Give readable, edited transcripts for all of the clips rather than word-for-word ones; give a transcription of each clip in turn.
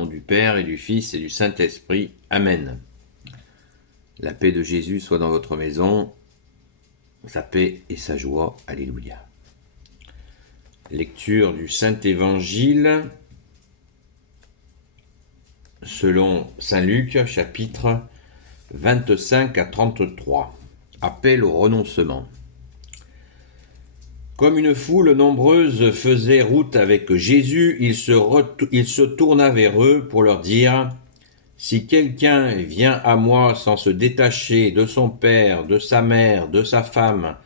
nom du Père et du Fils et du Saint-Esprit. Amen. La paix de Jésus soit dans votre maison, sa paix et sa joie. Alléluia. Lecture du Saint-Évangile selon Saint Luc, chapitre 25 à 33. Appel au renoncement. Comme une foule nombreuse faisait route avec Jésus, il se tourna vers eux pour leur dire « Si quelqu'un vient à moi sans se détacher de son père, de sa mère, de sa femme,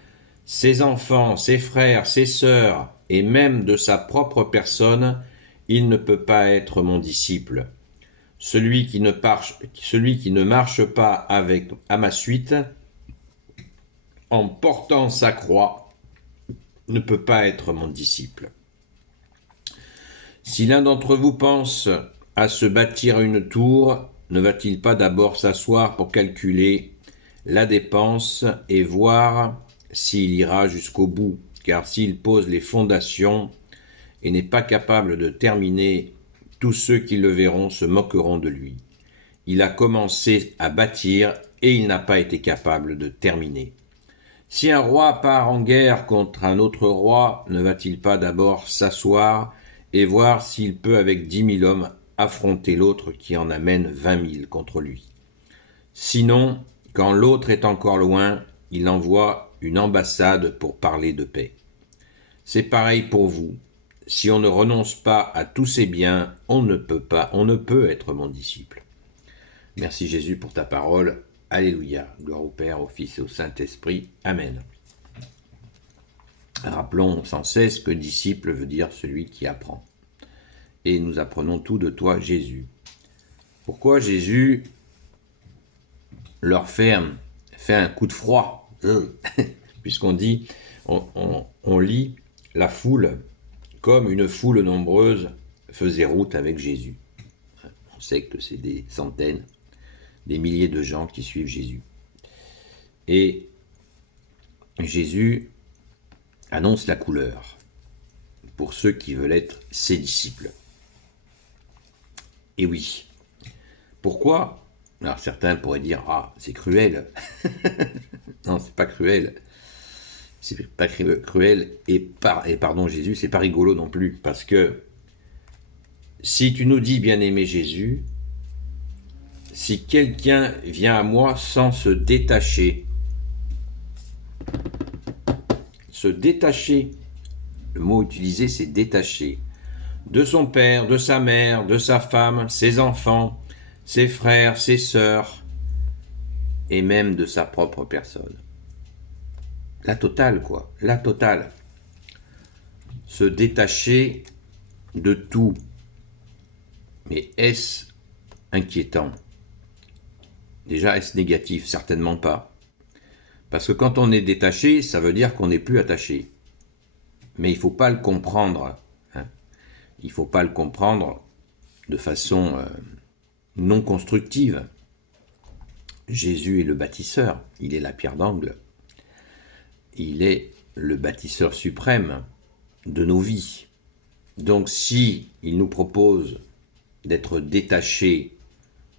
ses enfants, ses frères, ses sœurs, et même de sa propre personne, il ne peut pas être mon disciple. Celui qui ne marche pas à ma suite, en portant sa croix, ne peut pas être mon disciple. Si l'un d'entre vous pense à se bâtir une tour, ne va-t-il pas d'abord s'asseoir pour calculer la dépense et voir s'il ira jusqu'au bout? Car s'il pose les fondations et n'est pas capable de terminer, tous ceux qui le verront se moqueront de lui. Il a commencé à bâtir et il n'a pas été capable de terminer. Si un roi part en guerre contre un autre roi, ne va-t-il pas d'abord s'asseoir et voir s'il peut avec 10 000 hommes affronter l'autre qui en amène 20 000 contre lui? Sinon, quand l'autre est encore loin, il envoie une ambassade pour parler de paix. C'est pareil pour vous. Si on ne renonce pas à tous ses biens, on ne peut être mon disciple. Merci Jésus pour ta parole. Alléluia. Gloire au Père, au Fils et au Saint-Esprit. Amen. Rappelons sans cesse que disciple veut dire celui qui apprend. Et nous apprenons tout de toi, Jésus. Pourquoi Jésus leur fait un coup de froid? Puisqu'on dit, on lit la foule comme une foule nombreuse faisait route avec Jésus. On sait que c'est des centaines, des milliers de gens qui suivent Jésus. Et Jésus annonce la couleur pour ceux qui veulent être ses disciples. Et oui. Pourquoi? Alors certains pourraient dire « Ah, c'est cruel ». Non, c'est pas cruel. C'est pas cruel et pardon Jésus, c'est pas rigolo non plus. Parce que si tu nous dis, bien-aimé Jésus, si quelqu'un vient à moi sans se détacher, le mot utilisé c'est détacher, de son père, de sa mère, de sa femme, ses enfants, ses frères, ses sœurs, et même de sa propre personne. La totale quoi, la totale. Se détacher de tout. Mais est-ce inquiétant? Déjà, est-ce négatif? Certainement pas. Parce que quand on est détaché, ça veut dire qu'on n'est plus attaché. Mais il ne faut pas le comprendre. Il ne faut pas le comprendre de façon non constructive. Jésus est le bâtisseur, il est la pierre d'angle. Il est le bâtisseur suprême de nos vies. Donc si il nous propose d'être détachés,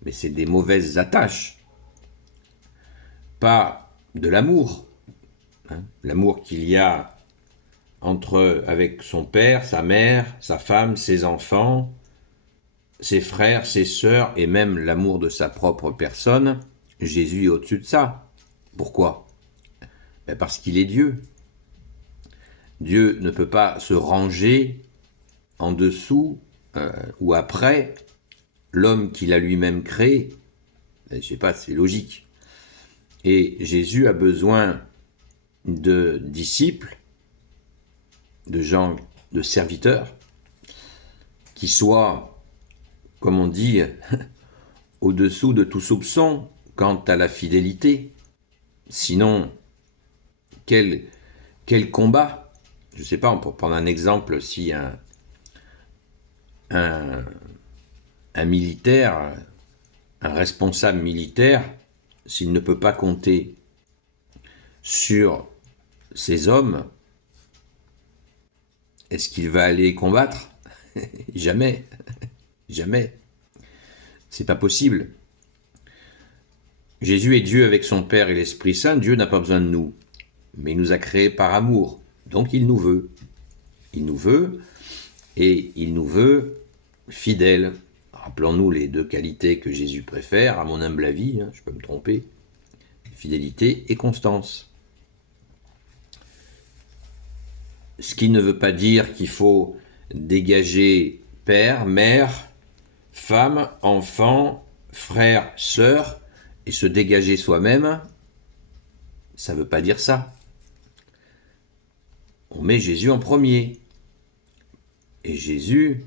mais c'est des mauvaises attaches, pas de l'amour, l'amour qu'il y a avec son père, sa mère, sa femme, ses enfants, ses frères, ses sœurs, et même l'amour de sa propre personne. Jésus est au-dessus de ça. Pourquoi? Parce qu'il est Dieu. Dieu ne peut pas se ranger en dessous ou après l'homme qu'il a lui-même créé. Je ne sais pas, c'est logique. Et Jésus a besoin de disciples, de gens, de serviteurs, qui soient, comme on dit, au-dessous de tout soupçon quant à la fidélité. Sinon, quel combat? Je ne sais pas, on peut prendre un exemple, si un militaire, un responsable militaire, s'il ne peut pas compter sur ses hommes, est-ce qu'il va aller combattre? Jamais, jamais. C'est pas possible. Jésus est Dieu avec son Père et l'Esprit Saint. Dieu n'a pas besoin de nous, mais il nous a créés par amour. Donc il nous veut. Il nous veut, et il nous veut fidèles. Rappelons-nous les deux qualités que Jésus préfère, à mon humble avis, je peux me tromper, fidélité et constance. Ce qui ne veut pas dire qu'il faut dégager père, mère, femme, enfant, frère, sœur, et se dégager soi-même, ça ne veut pas dire ça. On met Jésus en premier. Et Jésus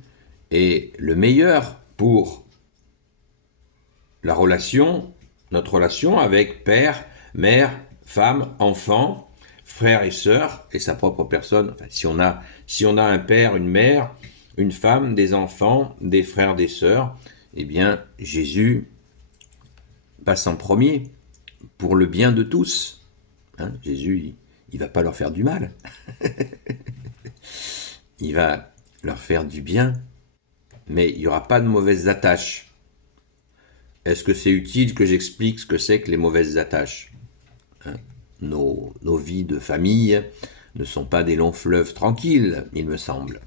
est le meilleur pour la relation, notre relation avec père, mère, femme, enfant, frère et sœur, et sa propre personne. Enfin, si on a un père, une mère, une femme, des enfants, des frères, des sœurs, eh bien, Jésus passe en premier pour le bien de tous. Jésus, il ne va pas leur faire du mal. Il va leur faire du bien, mais il n'y aura pas de mauvaises attaches. Est-ce que c'est utile que j'explique ce que c'est que les mauvaises attaches ? Nos vies de famille ne sont pas des longs fleuves tranquilles, il me semble.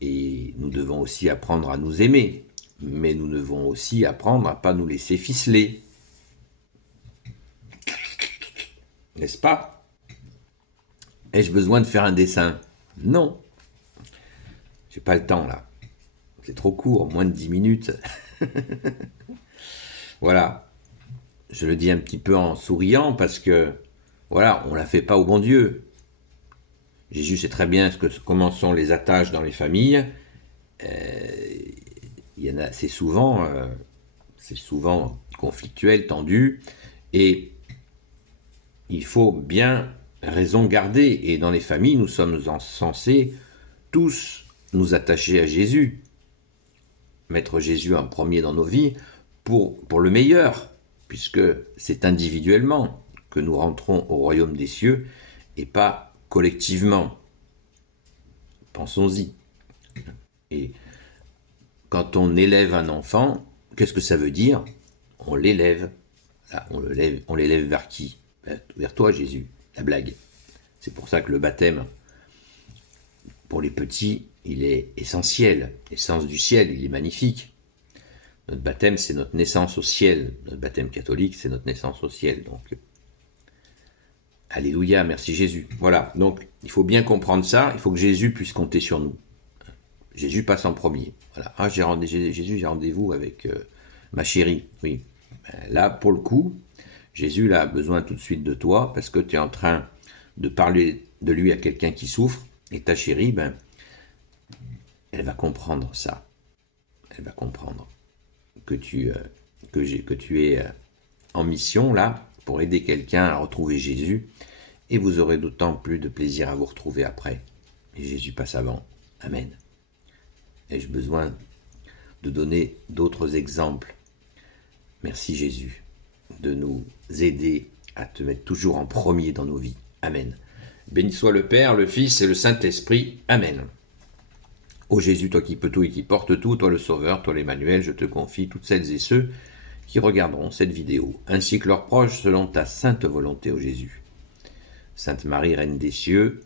Et nous devons aussi apprendre à nous aimer, mais nous devons aussi apprendre à ne pas nous laisser ficeler. N'est-ce pas ? Ai-je besoin de faire un dessin ? Non. J'ai pas le temps là. C'est trop court, moins de 10 minutes. Voilà. Je le dis un petit peu en souriant parce que, voilà, on ne la fait pas au bon Dieu. Jésus sait très bien comment sont les attaches dans les familles. C'est souvent conflictuel, tendu, et il faut bien raison garder. Et dans les familles, nous sommes censés tous nous attacher à Jésus, mettre Jésus en premier dans nos vies pour le meilleur, puisque c'est individuellement que nous rentrons au royaume des cieux et pas collectivement. Pensons-y. Et quand on élève un enfant, qu'est-ce que ça veut dire ? On l'élève. On l'élève vers qui ? Vers toi, Jésus. La blague. C'est pour ça que le baptême, pour les petits, il est essentiel. L'essence du ciel, il est magnifique. Notre baptême, c'est notre naissance au ciel. Notre baptême catholique, c'est notre naissance au ciel. Donc, alléluia, merci Jésus. Voilà, donc il faut bien comprendre ça. Il faut que Jésus puisse compter sur nous. Jésus passe en premier. Voilà. Jésus, j'ai rendez-vous avec ma chérie. Oui. Là, pour le coup, Jésus là, a besoin tout de suite de toi parce que tu es en train de parler de lui à quelqu'un qui souffre. Et ta chérie, elle va comprendre ça. Elle va comprendre que tu es en mission là pour aider quelqu'un à retrouver Jésus. Et vous aurez d'autant plus de plaisir à vous retrouver après. Et Jésus passe avant. Amen. Ai-je besoin de donner d'autres exemples ? Merci Jésus de nous aider à te mettre toujours en premier dans nos vies. Amen. Béni soit le Père, le Fils et le Saint-Esprit. Amen. Ô Jésus, toi qui peux tout et qui portes tout, toi le Sauveur, toi l'Emmanuel, je te confie toutes celles et ceux qui regarderont cette vidéo, ainsi que leurs proches selon ta sainte volonté, ô Jésus. Sainte Marie, Reine des cieux,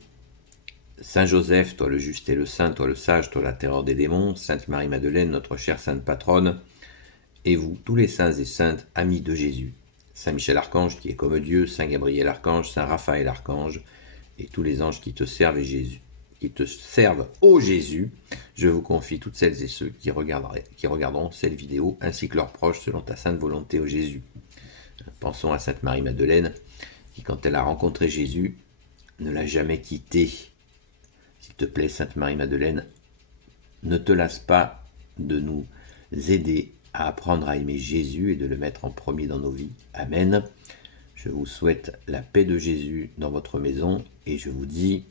Saint Joseph, toi le juste et le saint, toi le sage, toi la terreur des démons, Sainte Marie-Madeleine, notre chère sainte patronne, et vous, tous les saints et saintes, amis de Jésus, Saint Michel Archange qui est comme Dieu, Saint Gabriel Archange, Saint Raphaël Archange, et tous les anges qui te servent et Jésus, qui te servent ô Jésus, je vous confie toutes celles et ceux qui regarderont cette vidéo, ainsi que leurs proches selon ta sainte volonté ô Jésus. Pensons à Sainte Marie-Madeleine, qui quand elle a rencontré Jésus, ne l'a jamais quitté. S'il te plaît, Sainte Marie-Madeleine, ne te lasse pas de nous aider à apprendre à aimer Jésus et de le mettre en premier dans nos vies. Amen. Je vous souhaite la paix de Jésus dans votre maison et je vous dis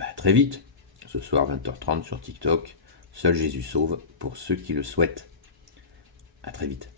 à très vite, ce soir 20h30 sur TikTok. Seul Jésus sauve pour ceux qui le souhaitent. À très vite.